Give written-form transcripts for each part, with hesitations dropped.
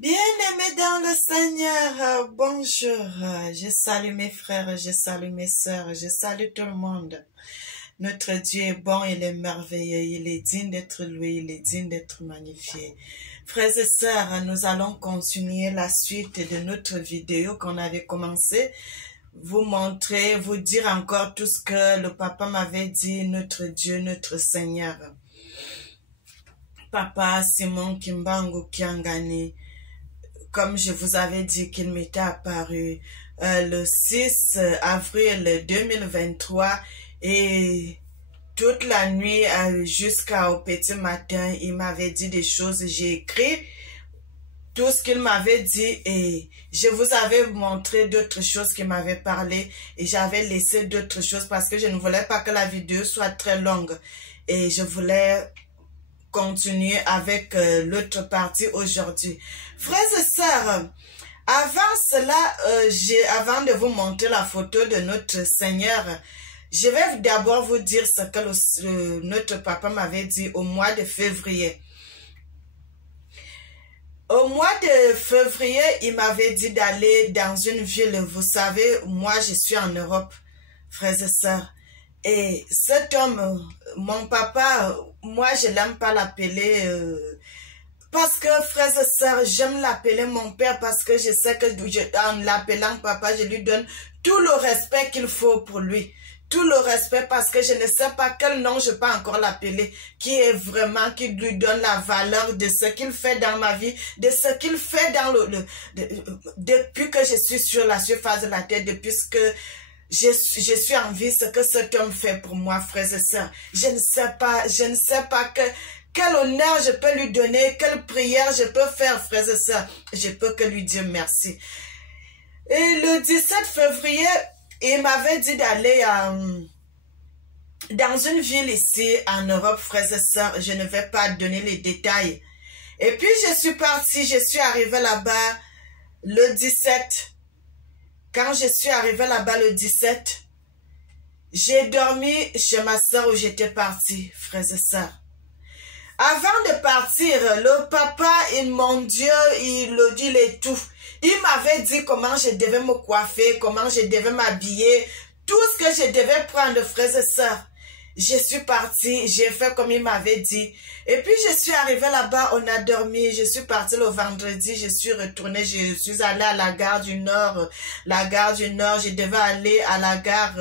Bien-aimés dans le Seigneur, bonjour. Je salue mes frères, je salue mes sœurs, je salue tout le monde. Notre Dieu est bon, il est merveilleux, il est digne d'être loué, il est digne d'être magnifié. Frères et sœurs, nous allons continuer la suite de notre vidéo qu'on avait commencé. Vous montrer, vous dire encore tout ce que le papa m'avait dit, notre Dieu, notre Seigneur. Papa Simon Kimbangu Kiangani, comme je vous avais dit qu'il m'était apparu le 6 avril 2023 et toute la nuit jusqu'au petit matin, il m'avait dit des choses. J'ai écrit tout ce qu'il m'avait dit et je vous avais montré d'autres choses qu'il m'avait parlé et j'avais laissé d'autres choses parce que je ne voulais pas que la vidéo soit très longue et je voulais continuer avec l'autre partie aujourd'hui. Frères et sœurs, avant cela, avant de vous montrer la photo de notre Seigneur, je vais d'abord vous dire ce que notre papa m'avait dit au mois de février. Au mois de février, il m'avait dit d'aller dans une ville. Vous savez, moi, je suis en Europe, frères et sœurs. Et cet homme, mon papa, moi, je l'aime pas l'appeler... parce que, frères et sœurs, j'aime l'appeler mon père parce que je sais que en l'appelant papa, je lui donne tout le respect qu'il faut pour lui. Tout le respect parce que je ne sais pas quel nom je peux encore l'appeler, qui est vraiment, qui lui donne la valeur de ce qu'il fait dans ma vie, de ce qu'il fait dans depuis que je suis sur la surface de la terre, depuis que je suis en vie, ce que cet homme fait pour moi, frères et sœurs. Je ne sais pas quel honneur je peux lui donner, quelle prière je peux faire, frères et sœurs. Je peux que lui dire merci. Et le 17 février, il m'avait dit d'aller dans une ville ici en Europe, frères et sœurs. Je ne vais pas donner les détails. Et puis je suis partie, je suis arrivée là-bas le 17. Quand je suis arrivée là-bas le 17, j'ai dormi chez ma sœur où j'étais partie, frères et sœurs. Avant de partir, le papa, mon Dieu, il est tout. Il m'avait dit comment je devais me coiffer, comment je devais m'habiller, tout ce que je devais prendre, frères et sœurs. Je suis partie, j'ai fait comme il m'avait dit. Et puis je suis arrivée là-bas, on a dormi, je suis partie le vendredi, je suis retournée, je suis allée à la gare du Nord. La gare du Nord, je devais aller à la gare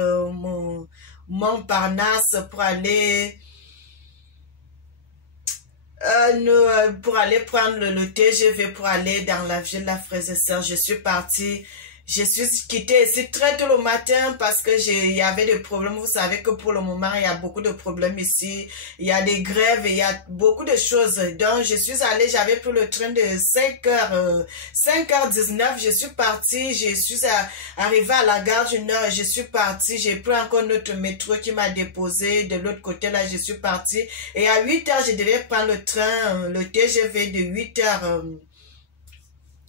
Montparnasse pour aller... pour aller prendre le TGV pour aller dans la ville, la frères et sœurs. Je suis partie, je suis quittée ici très tôt le matin parce que il y avait des problèmes. Vous savez que pour le moment, il y a beaucoup de problèmes ici. Il y a des grèves, il y a beaucoup de choses. Donc, je suis allée, j'avais pris le train de 5h19. Je suis partie, je suis arrivée à la gare du Nord. Je suis partie, j'ai pris encore notre métro qui m'a déposé de l'autre côté. Là, je suis partie. Et à 8h, je devais prendre le train, le TGV de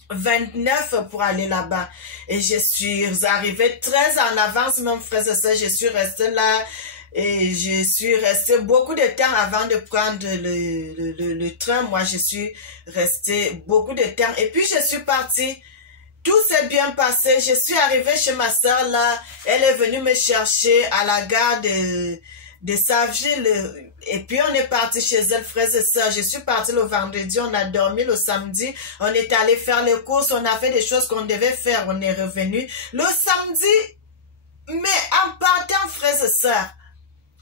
8h29 pour aller là-bas. Et je suis arrivée très en avance, même frère et sœur. Je suis restée là et je suis restée beaucoup de temps avant de prendre le train. Moi, je suis restée beaucoup de temps. Et puis, je suis partie. Tout s'est bien passé. Je suis arrivée chez ma sœur là. Elle est venue me chercher à la gare de sa ville. Et puis on est parti chez elle, frères et sœurs. Je suis partie le vendredi, on a dormi le samedi, on est allé faire les courses, on a fait des choses qu'on devait faire, on est revenu le samedi. Mais en partant, frères et sœurs,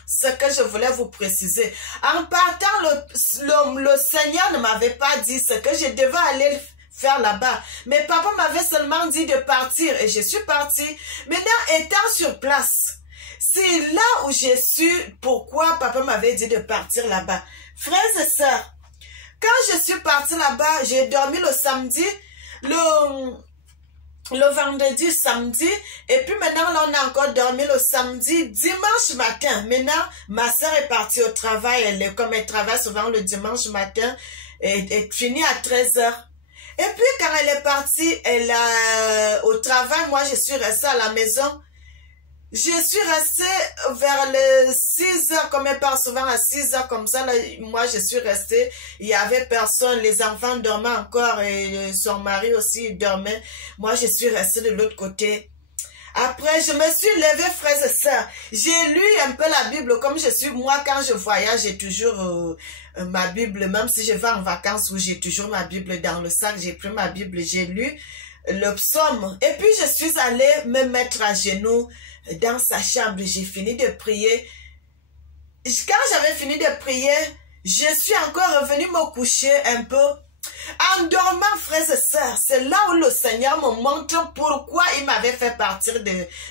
ce que je voulais vous préciser, en partant, le Seigneur ne m'avait pas dit ce que je devais aller faire là-bas. Mais papa m'avait seulement dit de partir et je suis partie. Maintenant, étant sur place, c'est là où j'ai su pourquoi papa m'avait dit de partir là-bas. Frères et sœurs, quand je suis partie là-bas, j'ai dormi le samedi, le vendredi, samedi, et puis maintenant, là, on a encore dormi le samedi, dimanche matin. Maintenant, ma sœur est partie au travail, comme elle travaille souvent le dimanche matin, et finit à 13h. Et puis, quand elle est partie, au travail, moi, je suis restée à la maison. je suis restée vers les 6 heures, comme elle part souvent à 6 heures comme ça, là, moi je suis restée, il y avait personne, les enfants dormaient encore et son mari aussi dormait. Moi je suis restée de l'autre côté. Après, je me suis levée, frères et sœurs. J'ai lu un peu la Bible, comme je suis, moi, quand je voyage, j'ai toujours ma Bible, même si je vais en vacances, où j'ai toujours ma Bible dans le sac, j'ai pris ma Bible, j'ai lu le psaume. Et puis, je suis allée me mettre à genoux dans sa chambre. J'ai fini de prier. Quand j'avais fini de prier, je suis encore revenue me coucher un peu. En dormant, frères et sœurs, c'est là où le Seigneur me montre pourquoi il m'avait fait partir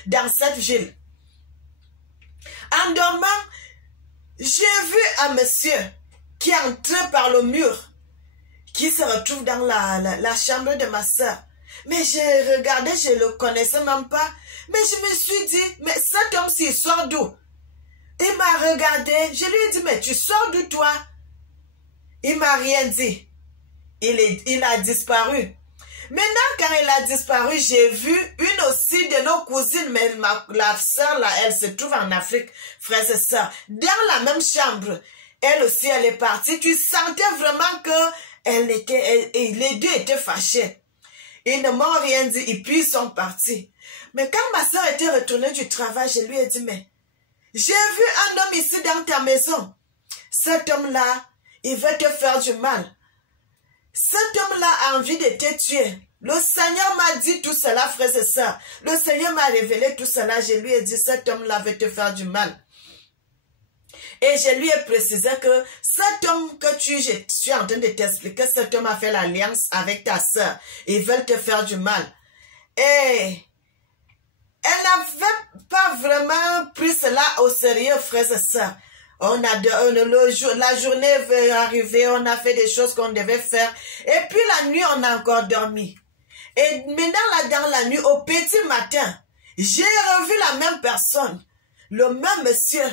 dans cette ville. En dormant, j'ai vu un monsieur qui est entré par le mur, qui se retrouve dans la chambre de ma sœur. Mais j'ai regardé, je ne le connaissais même pas. Mais je me suis dit, mais cet homme-ci, il sort d'où? Il m'a regardé, je lui ai dit, mais tu sors d'où toi? Il m'a rien dit. Il a disparu. Maintenant, quand il a disparu, j'ai vu une aussi de nos cousines, mais la sœur, là, elle se trouve en Afrique, frères et sœurs, dans la même chambre. Elle aussi, elle est partie. Tu sentais vraiment que les deux étaient fâchés. Ils ne m'ont rien dit, et puis ils sont partis. Mais quand ma sœur était retournée du travail, je lui ai dit, mais j'ai vu un homme ici dans ta maison. Cet homme-là, il veut te faire du mal. Cet homme-là a envie de te tuer. Le Seigneur m'a dit tout cela, frères et sœurs. Le Seigneur m'a révélé tout cela. Je lui ai dit, cet homme-là veut te faire du mal. Et je lui ai précisé que cet homme que je suis en train de t'expliquer, cet homme a fait l'alliance avec ta sœur. Ils veulent te faire du mal. Et elle n'avait pas vraiment pris cela au sérieux, frères et sœurs. La journée va arriver, on a fait des choses qu'on devait faire. Et puis la nuit, on a encore dormi. Et maintenant, dans la nuit, au petit matin, j'ai revu la même personne, le même monsieur.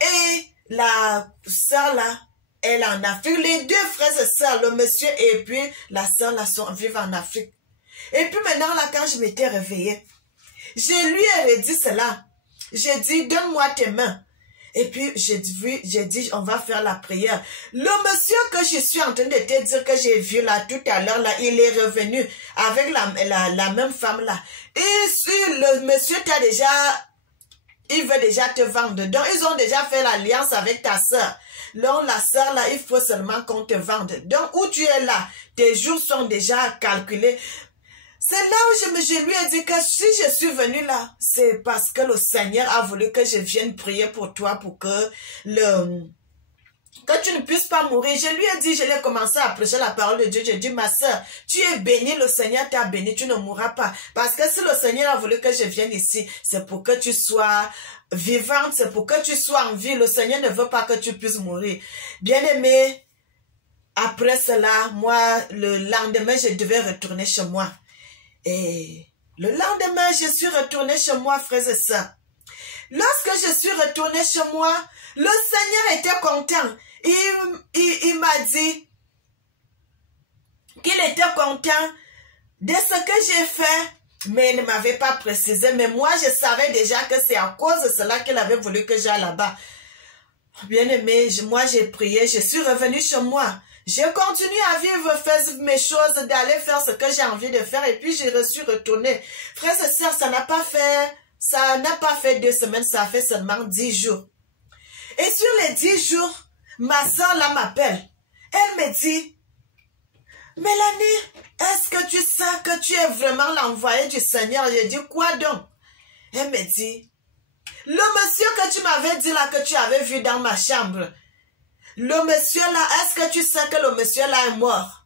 Et la sœur là, elle en Afrique. Les deux frères et sœurs, le monsieur et puis la sœur là, vivent en Afrique. Et puis maintenant, là, quand je m'étais réveillée, je lui ai dit cela. J'ai dit, donne-moi tes mains. Et puis, j'ai dit, on va faire la prière. Le monsieur que je suis en train de te dire que j'ai vu là tout à l'heure, là, il est revenu avec la même femme là. Et si le monsieur il veut déjà te vendre. Donc, ils ont déjà fait l'alliance avec ta sœur. Donc, la sœur là, il faut seulement qu'on te vende. Donc, où tu es là, tes jours sont déjà calculés. C'est là où je lui ai dit que si je suis venue là, c'est parce que le Seigneur a voulu que je vienne prier pour toi, pour que tu ne puisses pas mourir. Je lui ai dit, je l'ai commencé à prêcher la parole de Dieu. J'ai dit, ma sœur, tu es bénie, le Seigneur t'a béni, tu ne mourras pas. Parce que si le Seigneur a voulu que je vienne ici, c'est pour que tu sois vivante, c'est pour que tu sois en vie. Le Seigneur ne veut pas que tu puisses mourir. Bien-aimé, après cela, moi, le lendemain, je devais retourner chez moi. Et le lendemain, je suis retournée chez moi, frères et sœurs. Lorsque je suis retournée chez moi, le Seigneur était content. Il m'a dit qu'il était content de ce que j'ai fait, mais il ne m'avait pas précisé. Mais moi, je savais déjà que c'est à cause de cela qu'il avait voulu que j'aille là-bas. Bien aimé, moi j'ai prié, je suis revenue chez moi. J'ai continué à vivre, faire mes choses, d'aller faire ce que j'ai envie de faire et puis je suis retournée. Frères et sœurs, ça n'a pas fait 2 semaines, ça a fait seulement 10 jours. Et sur les 10 jours, ma soeur là m'appelle. Elle me dit, Mélanie, est-ce que tu sais que tu es vraiment l'envoyé du Seigneur? Je dis, quoi donc? Elle me dit, le monsieur que tu m'avais dit là, que tu avais vu dans ma chambre, le monsieur là, est-ce que tu sais que le monsieur là est mort?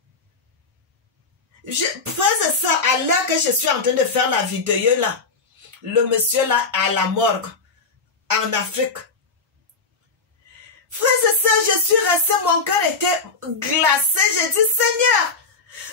Frère et sœur, à l'heure que je suis en train de faire la vidéo là, le monsieur là à la morgue, en Afrique. Frère et sœur, je suis restée, mon cœur était glacé. J'ai dit, Seigneur,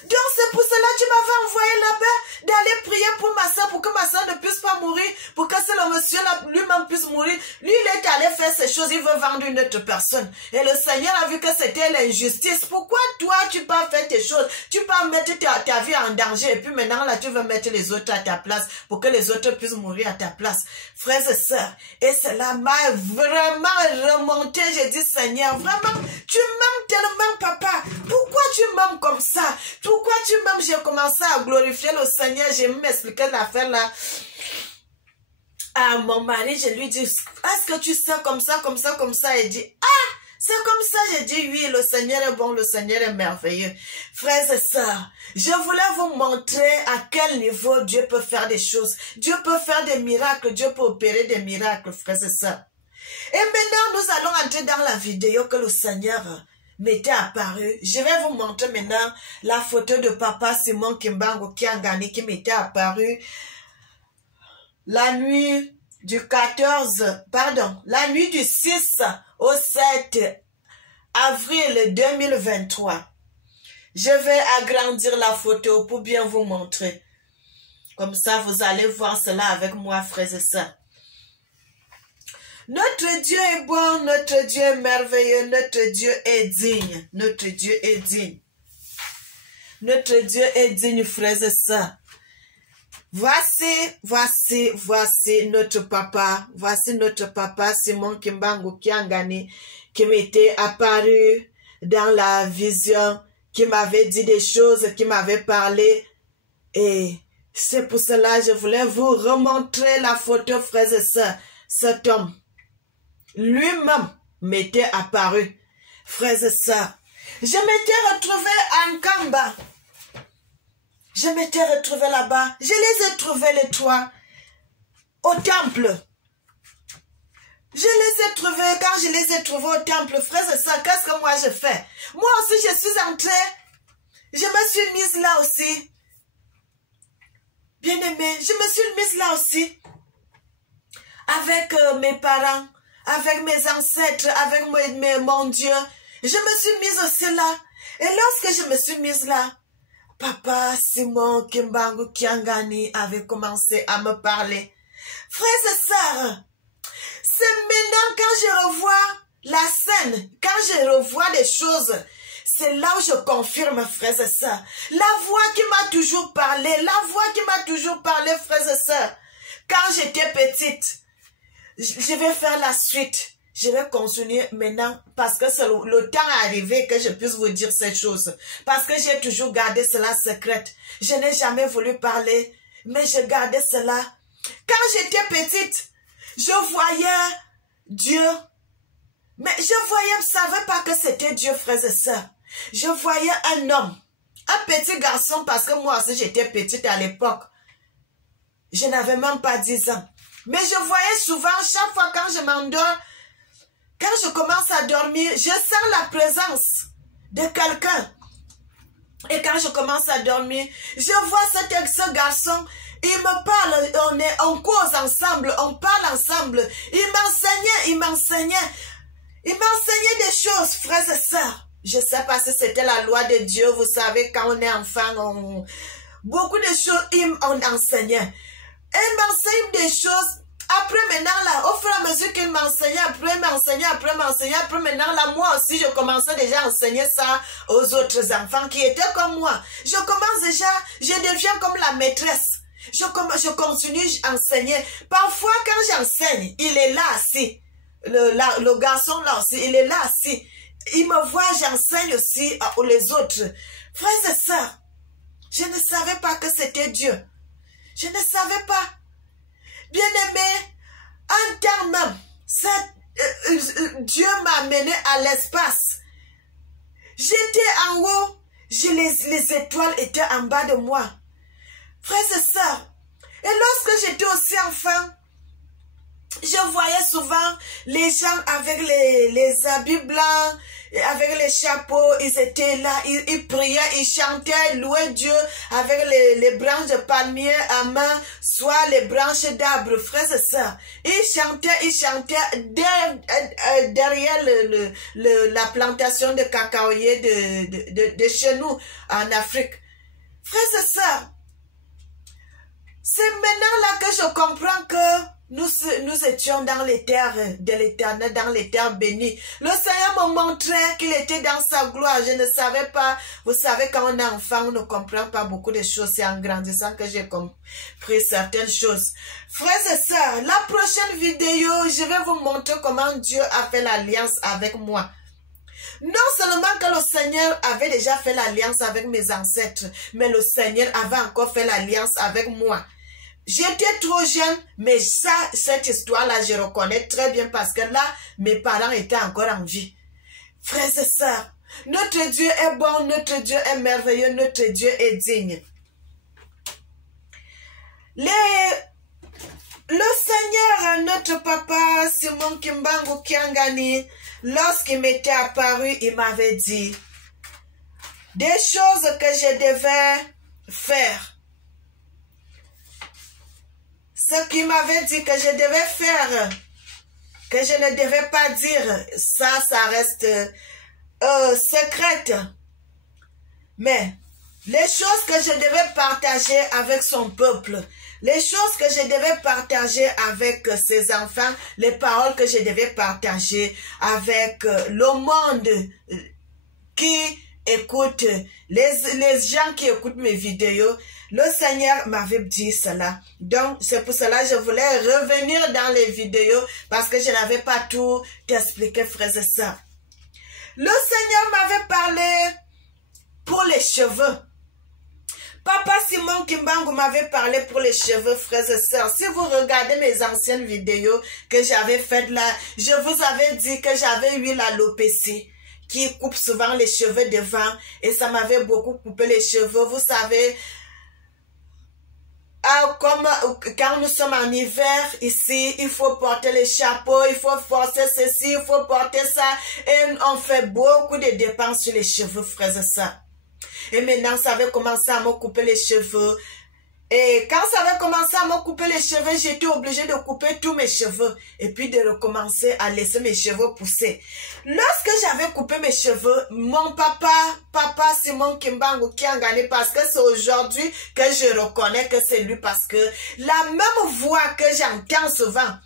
donc c'est pour cela que tu m'avais envoyé là-bas, d'aller prier pour ma soeur, pour que ma soeur ne puisse pas mourir, pour que si le monsieur monsieur-là lui-même puisse mourir. Lui, il est allé faire ces choses, il veut vendre une autre personne. Et le Seigneur a vu que c'était l'injustice. Pourquoi toi, tu peux faire tes choses, tu peux mettre ta vie en danger, et puis maintenant, là, tu veux mettre les autres à ta place pour que les autres puissent mourir à ta place. Frères et sœurs, et cela m'a vraiment remonté. J'ai dit, Seigneur, vraiment, tu m'aimes tellement, papa. Pourquoi tu m'aimes comme ça? Pourquoi tu m'aimes? J'ai commencé à glorifier le Seigneur. J'ai m'expliqué l'affaire là à mon mari. Je lui dis, est-ce que tu sais comme ça, comme ça, comme ça? Il dit, ah, c'est comme ça. J'ai dit, oui, le Seigneur est bon, le Seigneur est merveilleux. Frères et sœurs, je voulais vous montrer à quel niveau Dieu peut faire des choses. Dieu peut faire des miracles, Dieu peut opérer des miracles, frères et sœurs. Et maintenant, nous allons entrer dans la vidéo que le Seigneur m'était apparu. Je vais vous montrer maintenant la photo de Papa Simon Kimbangu Kiangani qui m'était apparu la nuit du 6 au 7 avril 2023. Je vais agrandir la photo pour bien vous montrer. Comme ça, vous allez voir cela avec moi, frères et sœurs. Notre Dieu est bon, notre Dieu est merveilleux, notre Dieu est digne, notre Dieu est digne. Notre Dieu est digne, frères et sœurs. Voici notre papa Simon Kimbangu Kiangani qui m'était apparu dans la vision, qui m'avait dit des choses, qui m'avait parlé. Et c'est pour cela que je voulais vous remontrer la photo, frères et sœurs. Cet homme lui-même m'était apparu, frères et sœurs. Je m'étais retrouvé en Kamba. Je m'étais retrouvé là-bas. Je les ai trouvés les trois au temple. Je les ai trouvés, quand je les ai trouvés au temple, frères et sœurs, qu'est-ce que moi je fais? Moi aussi, je suis entrée. Je me suis mise là aussi. Bien-aimée, je me suis mise là aussi. Avec mes parents, avec mes ancêtres, avec mon Dieu. Je me suis mise aussi là. Et lorsque je me suis mise là, Papa Simon Kimbangu Kiangani avait commencé à me parler. Frères et sœurs, c'est maintenant quand je revois la scène, quand je revois les choses, c'est là où je confirme, frères et sœurs. La voix qui m'a toujours parlé, frères et sœurs. Quand j'étais petite, je vais faire la suite. Je vais continuer maintenant parce que c'est le temps est arrivé que je puisse vous dire ces choses. Parce que j'ai toujours gardé cela secrète. Je n'ai jamais voulu parler, mais je gardais cela. Quand j'étais petite, je voyais Dieu. Mais je ne savais pas que c'était Dieu, frères et sœurs. Je voyais un homme, un petit garçon, parce que moi aussi j'étais petite à l'époque. Je n'avais même pas 10 ans. Mais je voyais souvent, chaque fois quand je m'endors, quand je commence à dormir, je sens la présence de quelqu'un. Et quand je commence à dormir, je vois ce garçon, il me parle, on cause ensemble, on parle ensemble. Il m'enseignait des choses, frères et sœurs. Je ne sais pas si c'était la loi de Dieu, vous savez, quand on est enfant, beaucoup de choses, on enseignait. Il m'enseigne des choses. Après maintenant là, au fur et à mesure qu'il m'enseignait, après maintenant là, moi aussi je commençais déjà à enseigner ça aux autres enfants qui étaient comme moi. Je commence déjà, je deviens comme la maîtresse. Je continue à enseigner. Parfois quand j'enseigne, il est là assis. Le garçon là aussi, il est là assis. Il me voit, j'enseigne aussi les autres. Frères et sœurs, je ne savais pas que c'était Dieu. Je ne savais pas. Bien-aimé, en temps même, Dieu m'a amené à l'espace. J'étais en haut, les étoiles étaient en bas de moi. Frères et sœurs, et lorsque j'étais aussi enfant, je voyais souvent les gens avec les habits blancs, avec les chapeaux, ils étaient là, ils priaient, ils chantaient, louaient Dieu avec les branches de palmier à main, soit les branches d'arbres, frères et sœurs. Ils chantaient derrière la plantation de cacaoyers de chez nous en Afrique. Frères et sœurs, c'est maintenant là que je comprends que nous étions dans les terres de l'Éternel, dans les terres bénies. Le Seigneur me montrait qu'il était dans sa gloire. Je ne savais pas. Vous savez, quand on est enfant, on ne comprend pas beaucoup de choses. C'est en grandissant que j'ai compris certaines choses. Frères et sœurs, la prochaine vidéo, je vais vous montrer comment Dieu a fait l'alliance avec moi. Non seulement que le Seigneur avait déjà fait l'alliance avec mes ancêtres, mais le Seigneur avait encore fait l'alliance avec moi. J'étais trop jeune, mais ça, cette histoire-là, je reconnais très bien parce que là, mes parents étaient encore en vie. Frères et sœurs, notre Dieu est bon, notre Dieu est merveilleux, notre Dieu est digne. Le Seigneur, notre papa, Simon Kimbangu Kiangani, lorsqu'il m'était apparu, il m'avait dit des choses que je devais faire. Ce qu'il m'avait dit que je devais faire, que je ne devais pas dire, ça reste secrète. Mais les choses que je devais partager avec son peuple, les choses que je devais partager avec ses enfants, les paroles que je devais partager avec le monde qui écoute, les gens qui écoutent mes vidéos, le Seigneur m'avait dit cela. Donc, c'est pour cela que je voulais revenir dans les vidéos parce que je n'avais pas tout expliqué, frères et sœurs. Le Seigneur m'avait parlé pour les cheveux. Papa Simon Kimbangu m'avait parlé pour les cheveux, frères et sœurs. Si vous regardez mes anciennes vidéos que j'avais faites là, je vous avais dit que j'avais eu l'alopécie qui coupe souvent les cheveux devant et ça m'avait beaucoup coupé les cheveux. Vous savez, comme quand nous sommes en hiver, ici, il faut porter les chapeaux, il faut forcer ceci, il faut porter ça. Et on fait beaucoup de dépenses sur les cheveux, frères et sœurs. Et maintenant, ça avait commencé à me couper les cheveux. Et quand ça avait commencé à me couper les cheveux, j'étais obligée de couper tous mes cheveux. Et puis de recommencer à laisser mes cheveux pousser. Lorsque j'avais coupé mes cheveux, mon papa Simon Kimbangu Kiangani, parce que c'est aujourd'hui que je reconnais que c'est lui, parce que la même voix que j'entends souvent,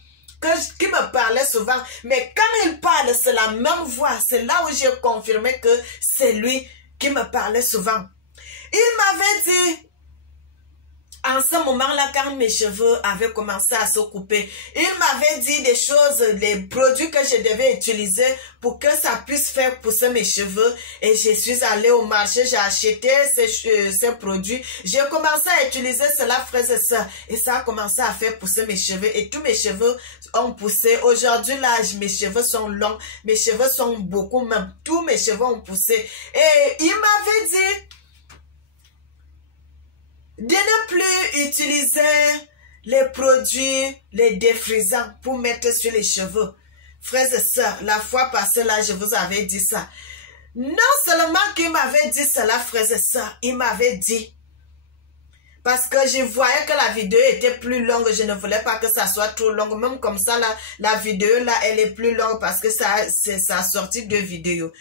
qui me parlait souvent, mais quand il parle, c'est la même voix. C'est là où j'ai confirmé que c'est lui qui me parlait souvent. Il m'avait dit, en ce moment-là, quand mes cheveux avaient commencé à se couper, il m'avait dit des choses, les produits que je devais utiliser pour que ça puisse faire pousser mes cheveux. Et je suis allée au marché, j'ai acheté ces produits. J'ai commencé à utiliser cela, frères et sœurs. Et ça a commencé à faire pousser mes cheveux. Et tous mes cheveux ont poussé. Aujourd'hui, là, mes cheveux sont longs. Mes cheveux sont beaucoup même. Tous mes cheveux ont poussé. Et il m'avait dit de ne plus utiliser les produits, les défrisants pour mettre sur les cheveux. Frères et sœurs, la fois passée là, je vous avais dit ça. Non seulement qu'il m'avait dit cela, frères et sœurs, il m'avait dit, parce que je voyais que la vidéo était plus longue, je ne voulais pas que ça soit trop long. Même comme ça, là, la vidéo là, elle est plus longue parce que ça a sorti 2 vidéos.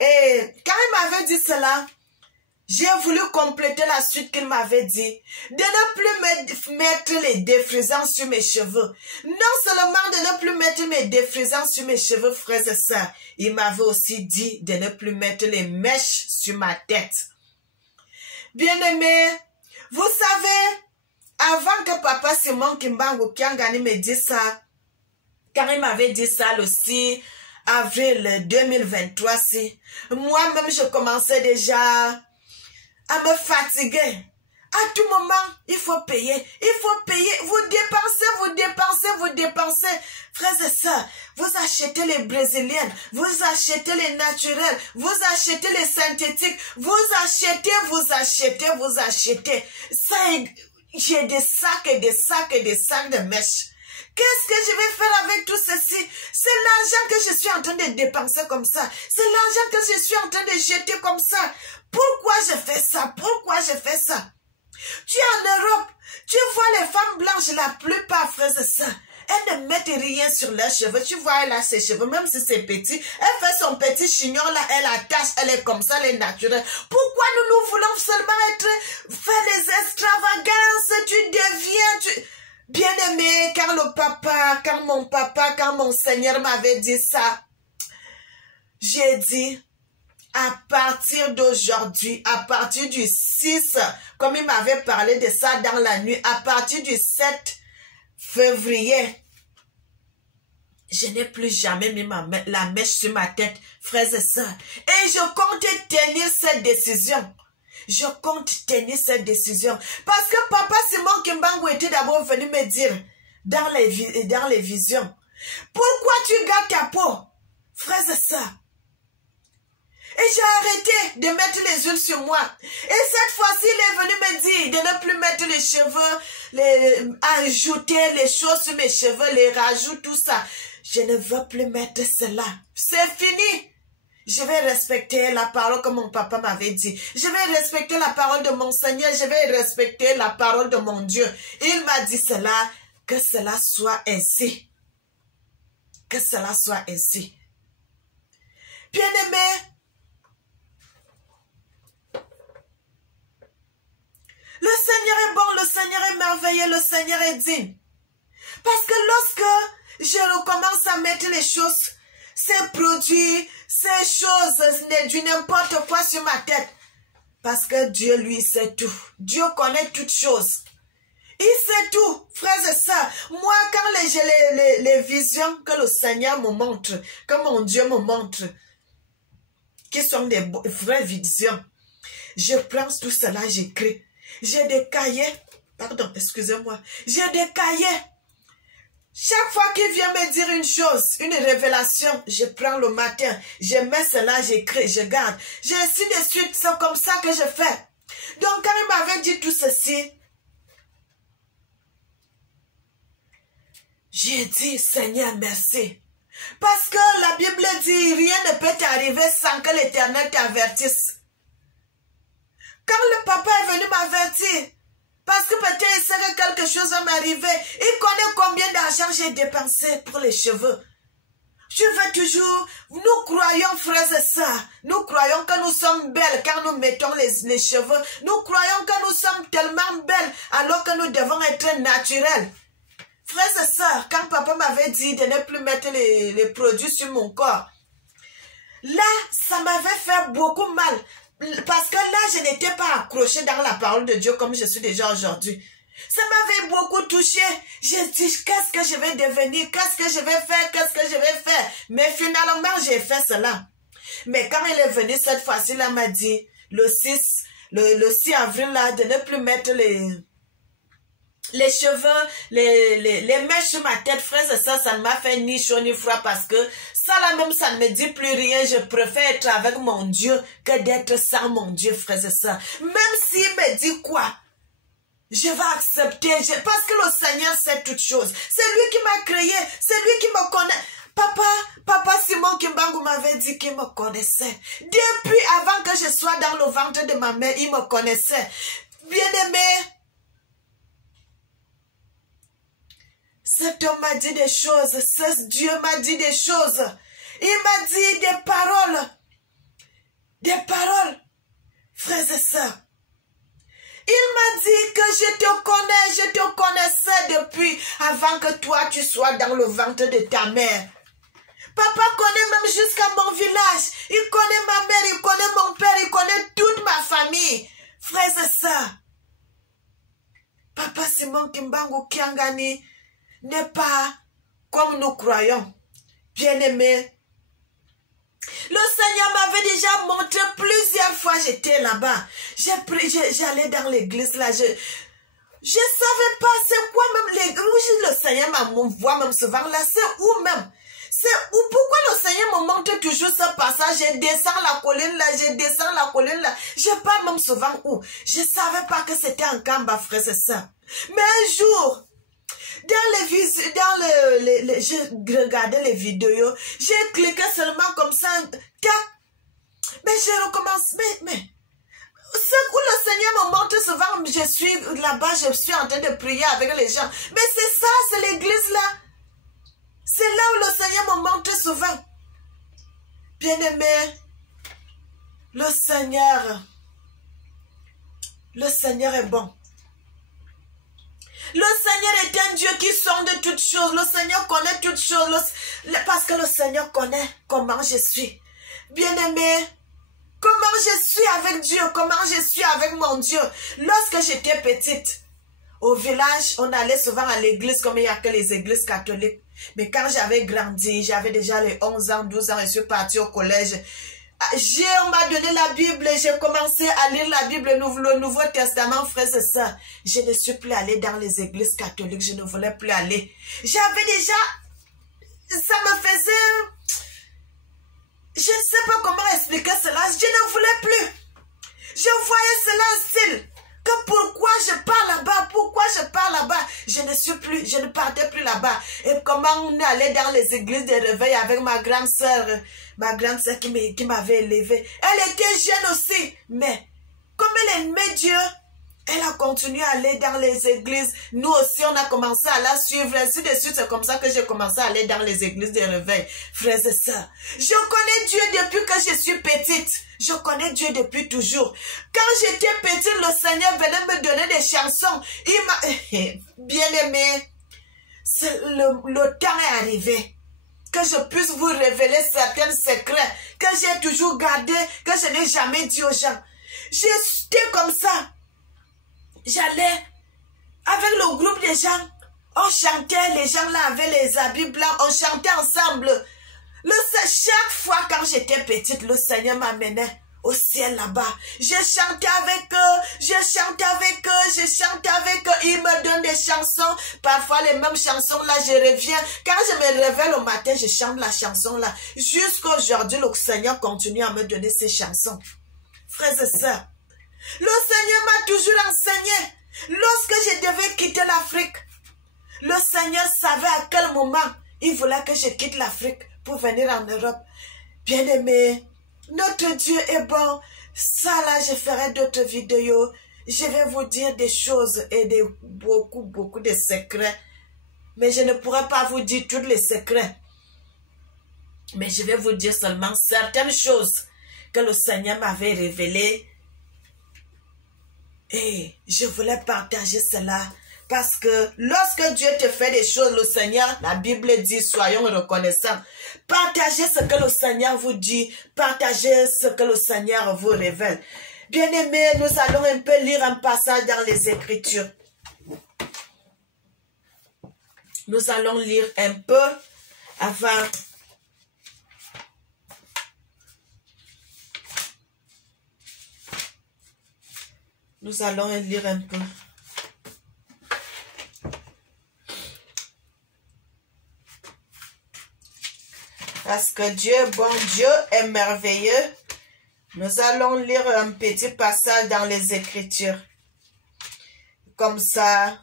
Et quand il m'avait dit cela, j'ai voulu compléter la suite qu'il m'avait dit, de ne plus mettre les défrisants sur mes cheveux. Non seulement de ne plus mettre mes défrisants sur mes cheveux, frères et sœurs, il m'avait aussi dit de ne plus mettre les mèches sur ma tête. Bien-aimés, vous savez, avant que papa Simon Kimbangu Kiangani me dise ça, quand il m'avait dit ça le 6 avril 2023, moi-même je commençais déjà à me fatiguer. À tout moment, il faut payer. Il faut payer. Vous dépensez, vous dépensez, vous dépensez. Frères et sœurs, vous achetez les brésiliennes, vous achetez les naturels, vous achetez les synthétiques, vous achetez, vous achetez, vous achetez. Ça, j'ai des sacs et des sacs et des sacs de mèches. Qu'est-ce que je vais faire avec tout ceci? C'est l'argent que je suis en train de dépenser comme ça. C'est l'argent que je suis en train de jeter comme ça. Pourquoi je fais ça? Pourquoi je fais ça? Tu es en Europe, tu vois les femmes blanches, la plupart, frères et sœurs, elles ne mettent rien sur leurs cheveux. Tu vois, elle a ses cheveux, même si c'est petit, elle fait son petit chignon là, elle attache, elle est comme ça, elle est naturelle. Pourquoi nous voulons seulement faire les extravagances? Tu deviens... Bien-aimé, car le papa mon papa, quand mon Seigneur m'avait dit ça, j'ai dit, à partir d'aujourd'hui, à partir du 6, comme il m'avait parlé de ça dans la nuit, à partir du 7 février, je n'ai plus jamais mis la mèche sur ma tête, frères et sœurs. Et je compte tenir cette décision. Je compte tenir cette décision. Parce que Papa Simon Kimbangu était d'abord venu me dire, dans les visions, pourquoi tu gardes ta peau, frères et sœurs? Et j'ai arrêté de mettre les huiles sur moi. Et cette fois-ci, il est venu me dire de ne plus mettre les cheveux, ajouter les choses sur mes cheveux, les rajouts, tout ça. Je ne veux plus mettre cela. C'est fini. Je vais respecter la parole que mon papa m'avait dit. Je vais respecter la parole de mon Seigneur. Je vais respecter la parole de mon Dieu. Il m'a dit cela, que cela soit ainsi. Que cela soit ainsi. Bien-aimé, le Seigneur est bon, le Seigneur est merveilleux, le Seigneur est digne. Parce que lorsque je recommence à mettre les choses, ces produits, ces choses, du n'importe quoi sur ma tête, parce que Dieu, lui, sait tout. Dieu connaît toutes choses. Il sait tout, frères et sœurs. Moi, quand j'ai les visions que le Seigneur me montre, que mon Dieu me montre, qui sont des vraies visions, je prends tout cela, j'écris. J'ai des cahiers, pardon, excusez-moi, j'ai des cahiers. Chaque fois qu'il vient me dire une chose, une révélation, je prends le matin, je mets cela, j'écris, je garde. J'ai ainsi de suite, c'est comme ça que je fais. Donc quand il m'avait dit tout ceci, j'ai dit, Seigneur, merci. Parce que la Bible dit, rien ne peut t'arriver sans que l'Éternel t'avertisse. Quand le papa est venu m'avertir, parce que peut-être il sait que quelque chose va m'arriver, il connaît combien d'argent j'ai dépensé pour les cheveux. Je veux toujours, nous croyons, frères et sœurs, nous croyons que nous sommes belles quand nous mettons les cheveux. Nous croyons que nous sommes tellement belles alors que nous devons être naturels. Frères et sœurs, quand papa m'avait dit de ne plus mettre les produits sur mon corps, là, ça m'avait fait beaucoup mal. Parce que là, je n'étais pas accrochée dans la parole de Dieu comme je suis déjà aujourd'hui. Ça m'avait beaucoup touché. J'ai dit, qu'est-ce que je vais devenir? Qu'est-ce que je vais faire? Qu'est-ce que je vais faire? Mais finalement, j'ai fait cela. Mais quand il est venu cette fois-ci, il m'a dit, le 6 avril, là, de ne plus mettre les cheveux, les mèches sur ma tête, frère, ça ne m'a fait ni chaud ni froid parce que ça là même, ça ne me dit plus rien. Je préfère être avec mon Dieu que d'être sans mon Dieu, frère et sœurs. Même s'il me dit quoi, je vais accepter parce que le Seigneur sait toutes choses. C'est lui qui m'a créé, c'est lui qui me connaît. Papa Simon Kimbangu m'avait dit qu'il me connaissait. Depuis avant que je sois dans le ventre de ma mère, il me connaissait. Bien-aimé, cet homme m'a dit des choses, ce Dieu m'a dit des choses. Il m'a dit des paroles, frères et sœurs. Il m'a dit que je te connaissais depuis avant que toi tu sois dans le ventre de ta mère. Papa connaît même jusqu'à mon village. Il connaît ma mère, il connaît mon père, il connaît toute ma famille. Frères et sœurs, Papa Simon Kimbangu Kiangani n'est pas comme nous croyons. Bien-aimé, le Seigneur m'avait déjà montré plusieurs fois, j'étais là-bas. J'allais dans l'église là, je savais pas c'est quoi même l'église. Le Seigneur m'envoie même souvent là, c'est où même? C'est où? Pourquoi le Seigneur me montre toujours ce passage? Je descends la colline là, je pars même souvent où? Je savais pas que c'était en Kamba, frères et sœurs. Mais un jour, je regardais les vidéos, j'ai cliqué seulement comme ça, mais je recommence, mais ce où le Seigneur me montre souvent, je suis là-bas, je suis en train de prier avec les gens, mais c'est ça, c'est l'église là, c'est là où le Seigneur me montre souvent. Bien-aimé, le Seigneur est bon. Le Seigneur est un Dieu qui sonde toutes choses. Le Seigneur connaît toutes choses. Parce que le Seigneur connaît comment je suis. Bien-aimé, comment je suis avec Dieu, comment je suis avec mon Dieu. Lorsque j'étais petite, au village, on allait souvent à l'église comme il n'y a que les églises catholiques. Mais quand j'avais grandi, j'avais déjà les 11 ans, 12 ans, je suis partie au collège. On m'a donné la Bible, j'ai commencé à lire la Bible, le Nouveau Testament, frères et sœurs. Je ne suis plus allée dans les églises catholiques, je ne voulais plus aller. J'avais déjà, ça me faisait, je ne sais pas comment expliquer cela, je ne voulais plus. Je voyais cela style, que pourquoi je pars là-bas, pourquoi je pars là-bas. Je ne partais plus là-bas. Et comment on est allé dans les églises de réveil avec ma grande sœur qui m'avait élevée. Elle était jeune aussi, mais comme elle aimait Dieu, elle a continué à aller dans les églises. Nous aussi, on a commencé à la suivre. Ainsi de suite, c'est comme ça que j'ai commencé à aller dans les églises de réveil. Frères et sœurs, je connais Dieu depuis que je suis petite. Je connais Dieu depuis toujours. Quand j'étais petite, le Seigneur venait me donner des chansons. Il m'a... Bien-aimé, le temps est arrivé. Que je puisse vous révéler certains secrets que j'ai toujours gardés, que je n'ai jamais dit aux gens. J'étais comme ça. J'allais avec le groupe des gens. On chantait, les gens là avaient les habits blancs. On chantait ensemble. Chaque fois quand j'étais petite, le Seigneur m'amenait au ciel là-bas. Je chantais avec eux, je chantais avec eux, je chantais avec eux. Ils me donnent des chansons. Parfois les mêmes chansons là, je reviens. Quand je me réveille au matin, je chante la chanson là. Jusqu'à aujourd'hui, le Seigneur continue à me donner ces chansons. Frères et sœurs, le Seigneur m'a toujours enseigné. Lorsque je devais quitter l'Afrique, le Seigneur savait à quel moment il voulait que je quitte l'Afrique pour venir en Europe. Bien-aimé, notre Dieu est bon. Ça là, je ferai d'autres vidéos. Je vais vous dire des choses et beaucoup de secrets. Mais je ne pourrai pas vous dire tous les secrets. Mais je vais vous dire seulement certaines choses que le Seigneur m'avait révélées. Et je voulais partager cela. Parce que lorsque Dieu te fait des choses, le Seigneur, la Bible dit, soyons reconnaissants. Partagez ce que le Seigneur vous dit. Partagez ce que le Seigneur vous révèle. Bien-aimés, nous allons un peu lire un passage dans les Écritures. Nous allons lire un peu avant. Nous allons lire un peu. Parce que Dieu est bon, Dieu est merveilleux. Nous allons lire un petit passage dans les Écritures. Comme ça,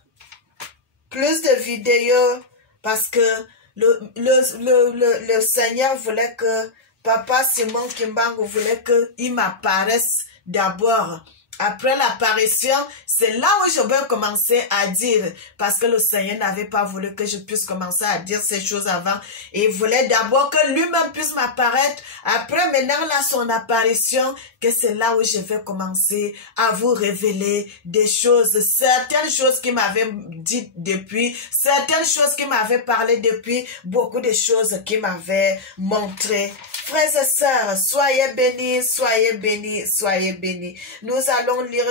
plus de vidéos, parce que le Seigneur voulait que Papa Simon Kimbangu voulait qu'il m'apparaisse d'abord. Après l'apparition, c'est là où je vais commencer à dire, parce que le Seigneur n'avait pas voulu que je puisse commencer à dire ces choses avant. Il voulait d'abord que lui-même puisse m'apparaître. Après, maintenant, là, son apparition, que c'est là où je vais commencer à vous révéler des choses, certaines choses qu'il m'avait dites depuis, certaines choses qu'il m'avait parlé depuis, beaucoup de choses qu'il m'avait montrées. Frères et sœurs, soyez bénis, soyez bénis, soyez bénis. Nous allons lire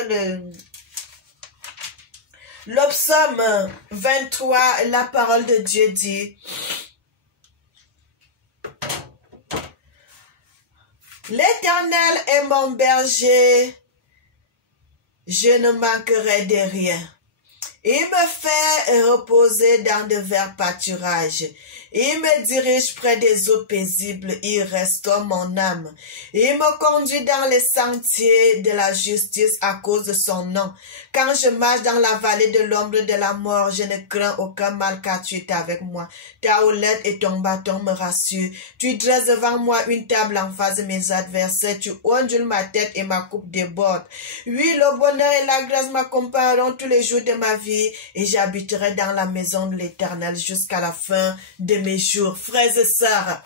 le psaume 23, la parole de Dieu dit: L'Éternel est mon berger, je ne manquerai de rien. Il me fait reposer dans de verts pâturages. Il me dirige près des eaux paisibles, il restaure mon âme. Il me conduit dans les sentiers de la justice à cause de son nom. Quand je marche dans la vallée de l'ombre de la mort, je ne crains aucun mal car tu es avec moi. Ta houlette et ton bâton me rassurent. Tu dresses devant moi une table en face de mes adversaires. Tu ondules ma tête et ma coupe déborde. Oui, le bonheur et la grâce m'accompagneront tous les jours de ma vie et j'habiterai dans la maison de l'Éternel jusqu'à la fin de mes jours. Frères et sœurs,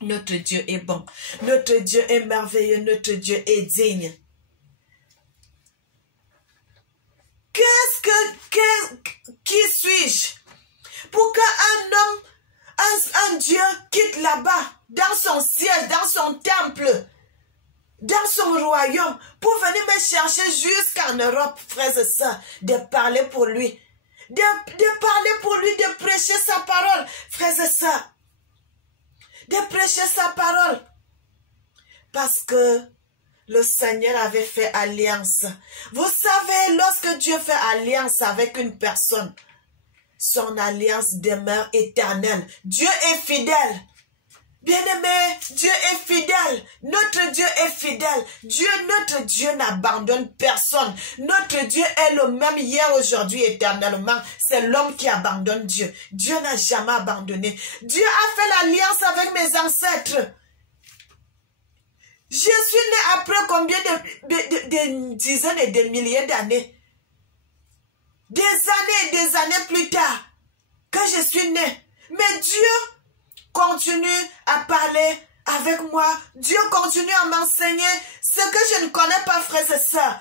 notre Dieu est bon, notre Dieu est merveilleux, notre Dieu est digne. là-bas, dans son siège, dans son temple, dans son royaume, pour venir me chercher jusqu'en Europe, frères et sœurs, de parler pour lui. De parler pour lui, de prêcher sa parole, frères et sœurs. De prêcher sa parole. Parce que le Seigneur avait fait alliance. Vous savez, lorsque Dieu fait alliance avec une personne, son alliance demeure éternelle. Dieu est fidèle. Bien-aimé, Dieu est fidèle. Notre Dieu est fidèle. Notre Dieu n'abandonne personne. Notre Dieu est le même hier, aujourd'hui, éternellement. C'est l'homme qui abandonne Dieu. Dieu n'a jamais abandonné. Dieu a fait l'alliance avec mes ancêtres. Je suis né après combien de dizaines et de milliers d'années? Des années et des années plus tard que je suis né. Mais Dieu continue à parler avec moi. Dieu continue à m'enseigner ce que je ne connais pas, frères et sœurs.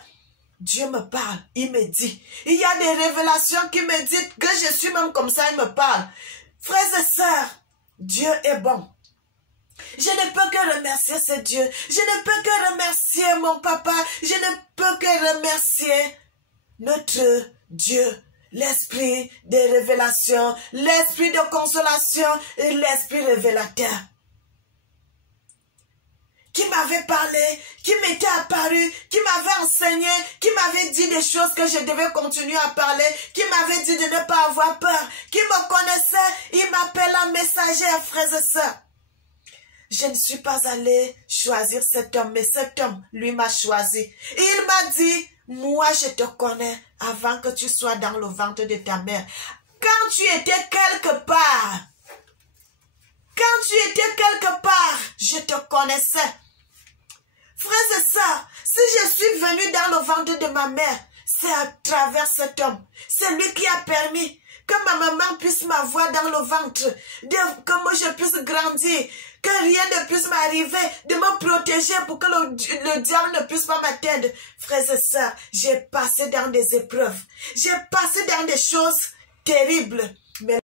Dieu me parle, il me dit. Il y a des révélations qui me disent que je suis même comme ça, il me parle. Frères et sœurs, Dieu est bon. Je ne peux que remercier ce Dieu. Je ne peux que remercier mon papa. Je ne peux que remercier notre Dieu. L'esprit de révélation, l'esprit de consolation et l'esprit révélateur. Qui m'avait parlé, qui m'était apparu, qui m'avait enseigné, qui m'avait dit des choses que je devais continuer à parler, qui m'avait dit de ne pas avoir peur, qui me connaissait, il m'appelle un messager, frères et sœurs. Je ne suis pas allée choisir cet homme, mais cet homme, lui, m'a choisi. Et il m'a dit, moi, je te connais avant que tu sois dans le ventre de ta mère. Quand tu étais quelque part, je te connaissais. Frères et sœurs, si je suis venue dans le ventre de ma mère, c'est à travers cet homme. C'est lui qui a permis que ma maman puisse m'avoir dans le ventre, que moi je puisse grandir, que rien ne puisse m'arriver, de me protéger pour que le diable ne puisse pas m'atteindre. Frères et sœurs, j'ai passé dans des épreuves, j'ai passé dans des choses terribles, mais